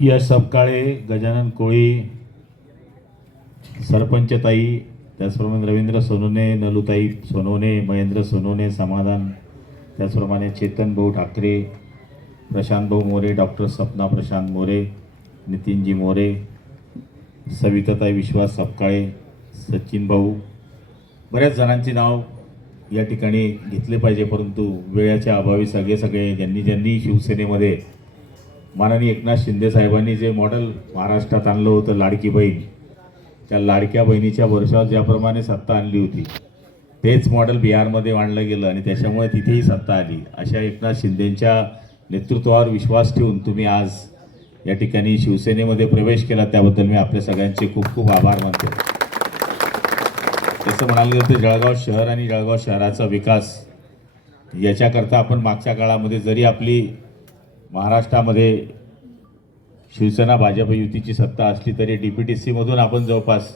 यश सपकाळे गजानन कोळी सरपंचताई त्याचप्रमाणे रवींद्र सोनोने नलुताई सोनोने महेंद्र सोनोने समाधान त्याचप्रमाणे चेतन भाऊ ठाकरे प्रशांत भाऊ मोरे डॉक्टर सपना प्रशांत मोरे नितीनजी मोरे सविताताई विश्वास सपकाळे सचिन भाऊ बऱ्याच जणांची नाव या ठिकाणी घेतले पाहिजे परंतु वेळाच्या अभावी सगळे सगळे ज्यांनी ज्यांनी शिवसेनेमध्ये माननीय एकनाथ शिंदे साहेबांनी जे मॉडेल महाराष्ट्रात आणलं होतं लाडकी बहीण त्या लाडक्या बहिणीच्या वर्षात ज्याप्रमाणे सत्ता आणली होती तेच मॉडेल बिहारमध्ये मांडलं गेलं आणि त्याच्यामुळे तिथेही सत्ता आली. अशा एकनाथ शिंदेंच्या नेतृत्वावर विश्वास ठेवून तुम्ही आज या ठिकाणी शिवसेनेमध्ये प्रवेश केला त्याबद्दल मी आपल्या सगळ्यांचे खूप खूप आभार मानतो. तसं म्हणालं गेलं तर जळगाव शहर आणि जळगाव शहराचा विकास याच्याकरता आपण मागच्या काळामध्ये जरी आपली महाराष्ट्रामध्ये शिवसेना भाजप युतीची सत्ता असली तरी डी पी टी सीमधून आपण जवळपास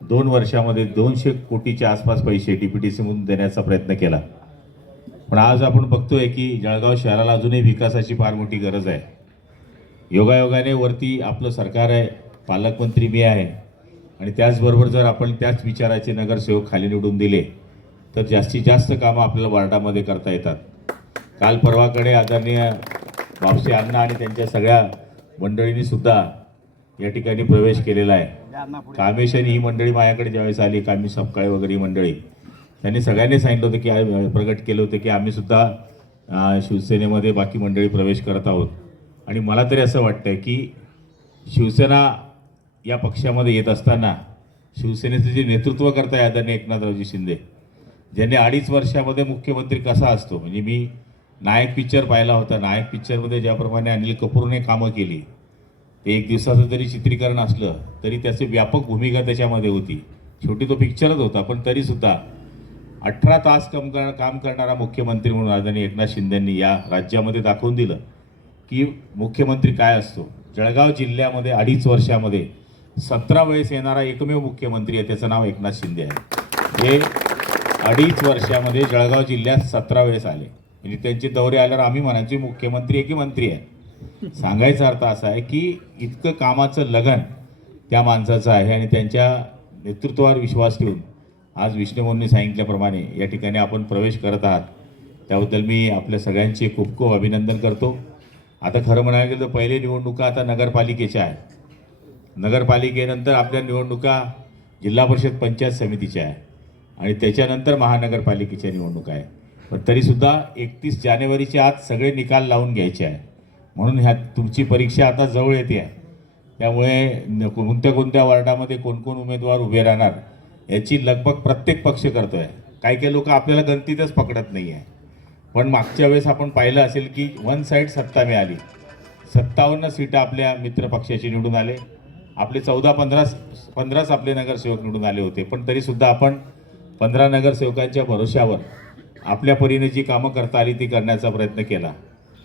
दोन वर्षामध्ये दोनशे कोटीच्या आसपास पैसे डी पी टी सीमधून देण्याचा प्रयत्न केला. पण आज आपण बघतोय की जळगाव शहराला अजूनही विकासाची फार मोठी गरज आहे. योगायोगाने वरती आपलं सरकार आहे पालकमंत्री मी आहे. आणि त्याचबरोबर जर आपण त्याच विचाराचे नगरसेवक खाली निवडून दिले तर जास्तीत जास्त कामं आपल्याला वार्डामध्ये करता येतात. काल परवाकडे आदरणीय बापसे अण्णा आणि त्यांच्या सगळ्या मंडळींनी सुद्धा या ठिकाणी प्रवेश केलेला आहे. कामेशन ही मंडळी माझ्याकडे ज्यावेळेस आली कामी सपकाळे वगैरे ही मंडळी त्यांनी सगळ्यांनी सांगितलं होतं की प्रकट प्रगट केलं होतं की आम्ही सुद्धा शिवसेनेमध्ये बाकी मंडळी प्रवेश करत आहोत. आणि मला तरी असं वाटतं की शिवसेना या पक्षामध्ये येत असताना शिवसेनेचं जे नेतृत्व करताय आदरणीय एकनाथरावजी शिंदे ज्यांनी अडीच वर्षामध्ये मुख्यमंत्री कसा असतो? म्हणजे मी नायक पिक्चर पाहिला होता. नायक पिक्चरमध्ये ज्याप्रमाणे अनिल कपूरने कामं केली ते एक दिवसाचं जरी चित्रीकरण असलं तरी त्याची व्यापक भूमिका त्याच्यामध्ये होती. शेवटी तो पिक्चरच होता पण तरीसुद्धा अठरा तास कम कर काम करणारा मुख्यमंत्री म्हणून आदरणीय एकनाथ शिंदेंनी या राज्यामध्ये दाखवून दिलं की मुख्यमंत्री काय असतो. जळगाव जिल्ह्यामध्ये अडीच वर्षामध्ये सतरा वेळेस येणारा एकमेव मुख्यमंत्री आहे त्याचं नाव एकनाथ शिंदे आहे. हे अडीच वर्षामध्ये जळगाव जिल्ह्यात सतरा वेळेस आले. म्हणजे त्यांचे दौरे आल्यावर आम्ही म्हणायचे मुख्यमंत्री आहे की मंत्री आहे? सांगायचा अर्थ असा आहे की इतकं कामाचं लगन त्या माणसाचं आहे आणि त्यांच्या नेतृत्वावर विश्वास ठेवून आज विष्णुभाऊंनी सांगितल्याप्रमाणे या ठिकाणी आपण प्रवेश करत आहात. त्याबद्दल मी आपल्या सगळ्यांचे खूप खूप अभिनंदन करतो. आता खरं म्हणायला गेलं तर पहिले निवडणुका आता नगरपालिकेच्या आहेत. नगरपालिकेनंतर आपल्या निवडणुका जिल्हा परिषद पंचायत समितीच्या आहे आणि त्याच्यानंतर महानगरपालिकेच्या निवडणुका आहे पण तरीसुद्धा एकतीस जानेवारीच्या आत सगळे निकाल लावून घ्यायचे आहे. म्हणून ह्या तुमची परीक्षा आता जवळ येते आहे. त्यामुळे न- कोणत्या कोणत्या वार्डामध्ये कोण कोण उमेदवार उभे राहणार याची लगभग प्रत्येक पक्ष करतो आहे काही काही लोक आपल्याला गणतीतच पकडत नाही आहे. पण मागच्या वेळेस आपण पाहिलं असेल की वन साईड सत्ता मिळाली. सत्तावन्न सीटं आपल्या मित्रपक्षाचे निवडून आले. आपले चौदा पंधरा पंधराच आपले नगरसेवक निवडून आले होते. पण तरीसुद्धा आपण पंधरा नगरसेवकांच्या भरोश्यावर आपल्या परीने जी कामं करता आली ती करण्याचा प्रयत्न केला.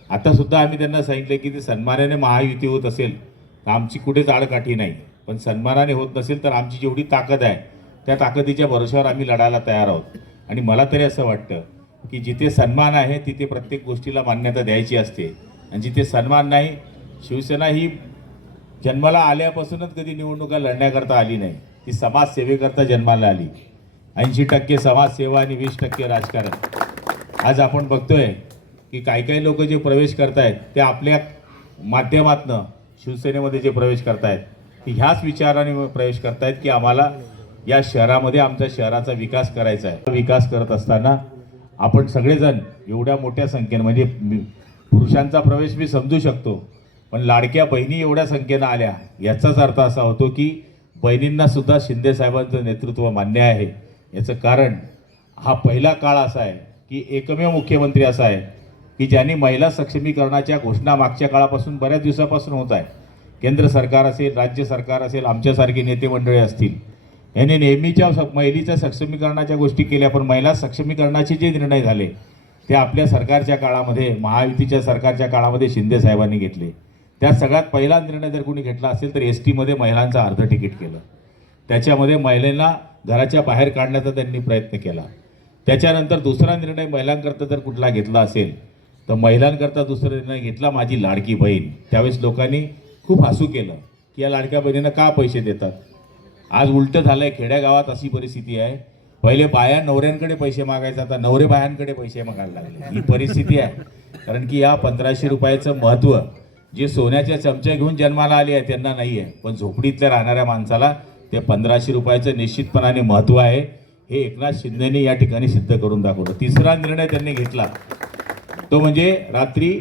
आतासुद्धा आम्ही त्यांना सांगितलं की ते सन्मानाने महायुती होत असेल तर आमची कुठेच आडकाठी नाही. पण सन्मानाने होत नसेल तर आमची जेवढी ताकद आहे त्या ताकदीच्या भरोश्यावर आम्ही लढायला तयार आहोत. आणि मला तरी असं वाटतं की जिथे सन्मान आहे तिथे प्रत्येक गोष्टीला मान्यता द्यायची असते. आणि जिथे सन्मान नाही शिवसेना ही जन्माला आल्यापासूनच कधी निवडणुका लढण्याकरता आली नाही. ती समाजसेवेकरता जन्माला आली. ऐंशी टक्के समाजसेवा आणि वीस टक्के राजकारण. आज आपण बघतोय की काही काही लोक जे प्रवेश करतायत ते आपल्या माध्यमातनं शिवसेनेमध्ये जे प्रवेश करतायत की ह्याच विचाराने प्रवेश करतायत की आम्हाला या शहरामध्ये आमच्या शहराचा विकास करायचा आहे. विकास करत असताना आपण सगळेजण एवढ्या मोठ्या संख्येनं म्हणजे पुरुषांचा प्रवेश मी समजू शकतो पण लाडक्या बहिणी एवढ्या संख्येनं आल्या याचाच अर्थ असा होतो की बहिणींनासुद्धा शिंदेसाहेबांचं शिंदे साहेबांचं नेतृत्व मान्य आहे. याचं कारण हा पहिला काळ असा आहे की एकमेव मुख्यमंत्री असा आहे की ज्यांनी महिला सक्षमीकरणाच्या घोषणा मागच्या काळापासून बऱ्याच दिवसापासून होत आहे. केंद्र सरकार असेल राज्य सरकार असेल आमच्यासारखी नेते मंडळी असतील. यांनी नेहमीच्या स- महिलेच्या सक्षमीकरणाच्या गोष्टी केल्या पण महिला सक्षमीकरणाचे जे निर्णय झाले ते आपल्या सरकारच्या काळामध्ये महायुतीच्या सरकारच्या काळामध्ये शिंदे साहेबांनी घेतले. त्यात सगळ्यात पहिला निर्णय जर कोणी घेतला असेल तर एस टीमध्ये महिलांचं अर्ध तिकीट केलं. त्याच्यामध्ये महिलांना घराच्या बाहेर काढण्याचा त्यांनी प्रयत्न केला. त्याच्यानंतर दुसरा निर्णय महिलांकरता जर कुठला घेतला असेल तर महिलांकरता दुसरा निर्णय घेतला माझी लाडकी बहीण. त्यावेळेस लोकांनी खूप हसू केलं की या लाडक्या बहिणींना का पैसे देतात? आज उलटं झालंय खेड्यागावात अशी परिस्थिती आहे. पहिले बाया नवऱ्यांकडे पैसे मागायचे आता नवरे बायांकडे पैसे मागायला लागले. ही परिस्थिती आहे. कारण की या पंधराशे रुपयाचं महत्त्व जे सोन्याच्या चमच्या घेऊन जन्माला आले आहे त्यांना नाही आहे पण झोपडीतल्या राहणाऱ्या माणसाला ते पंधराशे रुपयाचं निश्चितपणाने महत्त्व आहे. हे एकनाथ शिंदेने या ठिकाणी सिद्ध करून दाखवलं. तिसरा निर्णय त्यांनी घेतला. तो म्हणजे रात्री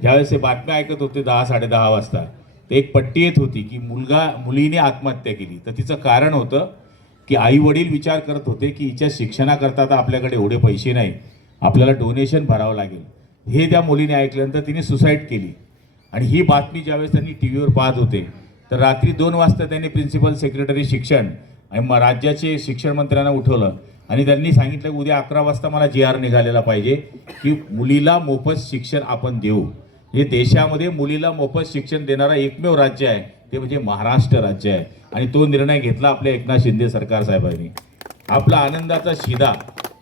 ज्यावेळेस हे बातम्या ऐकत होते दहा साडेदहा वाजता ते एक पट्टी येत होती की मुलगा मुलीने आत्महत्या केली. तर तिचं कारण होतं की आई वडील विचार करत होते की हिच्या शिक्षणाकरता तर आपल्याकडे एवढे पैसे नाही. आपल्याला डोनेशन भरावं लागेल. हे त्या मुलीने ऐकल्यानंतर तिने सुसाईड केली. आणि ही बातमी ज्यावेळेस त्यांनी टी व्हीवर पाहत होते तर रात्री दोन वाजता त्यांनी प्रिन्सिपल सेक्रेटरी शिक्षण आणि राज्याचे शिक्षण मंत्र्यांना उठवलं. आणि त्यांनी सांगितलं उद्या अकरा वाजता मला जी आर निघालेला पाहिजे की मुलीला मोफत शिक्षण आपण देऊ. हे देशामध्ये मुलीला मोफत शिक्षण देणारा एकमेव राज्य आहे. ते म्हणजे महाराष्ट्र राज्य आहे. आणि तो निर्णय घेतला आपल्या एकनाथ शिंदे सरकार साहेबांनी. आपला आनंदाचा शिदा.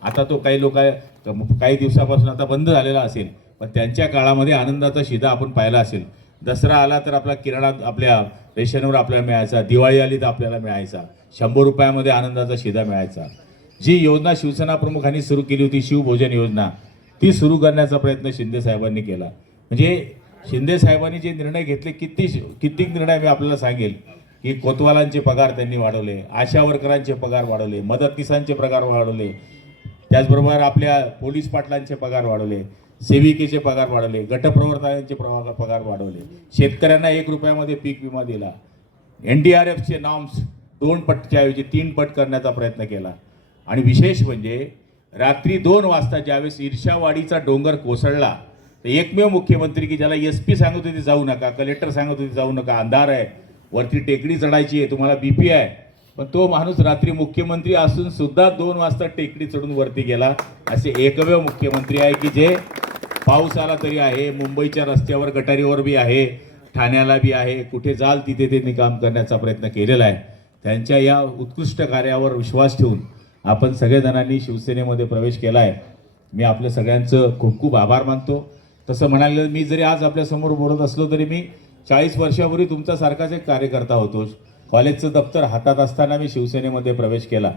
आता तो काही लोक काही दिवसापासून आता बंद झालेला असेल पण त्यांच्या काळामध्ये आनंदाचा शिदा आपण पाहिला असेल. दसरा आला तर आपला किराणा आपल्या रेशनवर आपल्याला मिळायचा दिवाळी आली तर आपल्याला मिळायचा शंभर रुपयामध्ये आनंदाचा शिदा मिळायचा. जी योजना शिवसेना प्रमुखांनी सुरू केली होती शिवभोजन योजना ती सुरू करण्याचा प्रयत्न शिंदे साहेबांनी केला. म्हणजे शिंदे साहेबांनी जे निर्णय घेतले किती कित्येक निर्णय मी आपल्याला सांगेल की कोतवालांचे पगार त्यांनी वाढवले आशा वर्करांचे पगार वाढवले मदतनीसांचे पगार वाढवले त्याचबरोबर आपल्या पोलीस पाटलांचे पगार वाढवले. सेविकेचे पगार वाढवले गटप्रवर्तकांचे प्रवा- पगार वाढवले. शेतकऱ्यांना एक रुपयामध्ये पीक विमा दिला. एन डी आर एफचे नॉर्म्स दोन पटच्या ऐवजी तीन पट करण्याचा प्रयत्न केला. आणि विशेष म्हणजे रात्री दोन वाजता ज्यावेळेस ईर्षावाडीचा डोंगर कोसळला तर एकमेव मुख्यमंत्री की ज्याला एस पी सांगत होते जाऊ नका कलेक्टर सांगत होते जाऊ नका अंधार आहे वरती टेकडी चढायची आहे तुम्हाला बी पी आहे. पण तो माणूस रात्री मुख्यमंत्री असून सुद्धा दोन वाजता टेकडी चढून वरती गेला. असे एकमेव मुख्यमंत्री आहे की जे पाऊस आला तरी आहे मुंबईच्या रस्त्यावर गटारीवर बी आहे ठाण्याला बी आहे कुठे जाल तिथे त्यांनी काम करण्याचा प्रयत्न केलेला आहे. त्यांच्या या उत्कृष्ट कार्यावर विश्वास ठेवून आपण सगळेजणांनी शिवसेनेमध्ये प्रवेश केला आहे मी आपल्या सगळ्यांचं खूप खूप आभार मानतो. तसं म्हणाले मी जरी आज आपल्यासमोर बोलत असलो तरी मी चाळीस वर्षापूर्वी तुमचा सारखाच एक कार्यकर्ता होतो. कॉलेजचं दप्तर हातात असताना मी शिवसेनेमध्ये प्रवेश केला.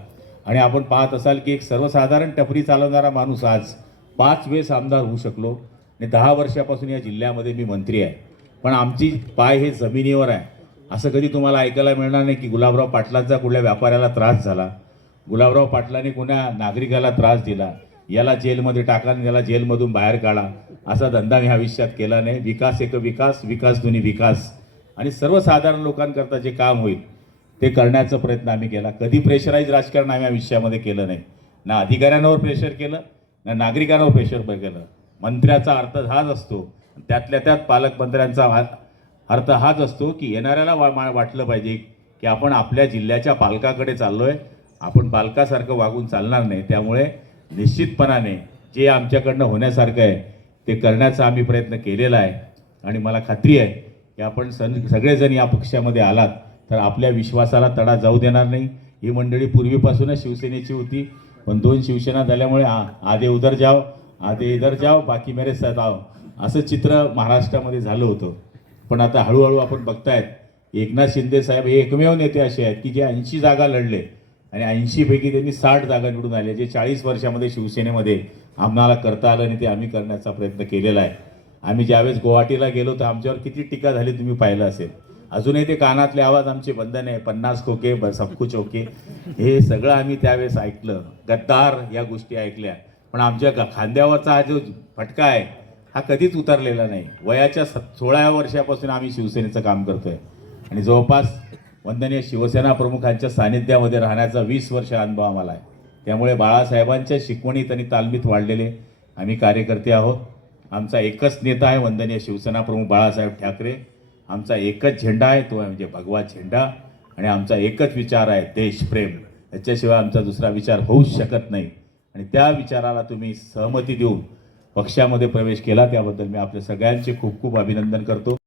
आणि आपण पाहत असाल की एक सर्वसाधारण टपरी चालवणारा माणूस आज पाच वेळेस आमदार होऊ शकलो आणि दहा वर्षापासून या जिल्ह्यामध्ये मी मंत्री आहे. पण आमची पाय हे जमिनीवर आहे. असं कधी तुम्हाला ऐकायला मिळणार नाही की गुलाबराव पाटलांचा कुठल्या व्यापाऱ्याला त्रास झाला. गुलाबराव पाटलांनी कोण्या नागरिकाला त्रास दिला. याला जेलमध्ये टाका आणि याला जेलमधून बाहेर काढा. असा धंदा मी आयुष्यात केला नाही. विकास एक विकास विकास दोन्ही विकास. आणि सर्वसाधारण लोकांकरता जे काम होईल ते करण्याचा प्रयत्न आम्ही केला. कधी प्रेशराईज राजकारण आम्ही आयुष्यामध्ये केलं नाही. ना अधिकाऱ्यांवर प्रेशर केलं नागरिकांवर प्रेशर केलं मंत्र्याचा अर्थ हाच असतो. त्यातल्या त्यात पालकमंत्र्यांचा अर्थ हाच असतो की येणाऱ्याला वा मा- वाटलं पाहिजे की आपण आपल्या जिल्ह्याच्या पालकाकडे आहे आपण पालकासारखं वागून चालणार नाही. त्यामुळे निश्चितपणाने जे आमच्याकडनं होण्यासारखं आहे ते करण्याचा आम्ही प्रयत्न केलेला आहे. आणि मला खात्री आहे की आपण सण सगळेजण या पक्षामध्ये आलात तर आपल्या विश्वासाला तडा जाऊ देणार नाही. ही मंडळी पूर्वीपासूनच शिवसेनेची होती. पण दोन शिवसेना झाल्यामुळे आ आधे उधर जाव आधे इधर जाव बाकी मेरे साथ असं चित्र महाराष्ट्रामध्ये झालं होतं. पण आता हळूहळू आपण बघतायत एकनाथ शिंदे साहेब हे एकमेव नेते असे आहेत की जे ऐंशी जागा लढले आणि ऐंशीपैकी त्यांनी साठ जागा निवडून आले जे चाळीस वर्षामध्ये शिवसेनेमध्ये आम्हाला करता आलं नाही ते आम्ही करण्याचा प्रयत्न केलेला आहे. आम्ही ज्यावेळेस गुवाहाटीला गेलो तर आमच्यावर किती टीका झाली तुम्ही पाहिलं असेल. अजूनही ते कानातले आवाज आमचे बंद नाही. पन्नास खोके ब- सबकुच ओके हे सगळं आम्ही त्यावेळेस ऐकलं. गद्दार या गोष्टी ऐकल्या. पण आमच्या ग- खांद्यावरचा हा जो फटका आहे हा कधीच उतरलेला नाही. वयाच्या स सोळाव्या वर्षापासून आम्ही शिवसेनेचं काम करतोय. आणि जवळपास वंदनीय शिवसेना प्रमुखांच्या सानिध्यामध्ये राहण्याचा वीस वर्ष अनुभव आम्हाला आहे. त्यामुळे बाळासाहेबांच्या शिकवणीत आणि तालमीत वाढलेले. आम्ही कार्यकर्ते आहोत. आमचा एकच नेता आहे वंदनीय शिवसेना प्रमुख बाळासाहेब ठाकरे. आमचा एकच झेंडा आहे तो आहे म्हणजे भगवा झेंडा आणि आमचा एकच विचार आहे देशप्रेम. याच्याशिवाय आमचा दुसरा विचार होऊच शकत नाही. आणि त्या विचाराला तुम्ही सहमती देऊन पक्षामध्ये प्रवेश केला त्याबद्दल मी आपल्या सगळ्यांचे खूप खूप अभिनंदन करतो.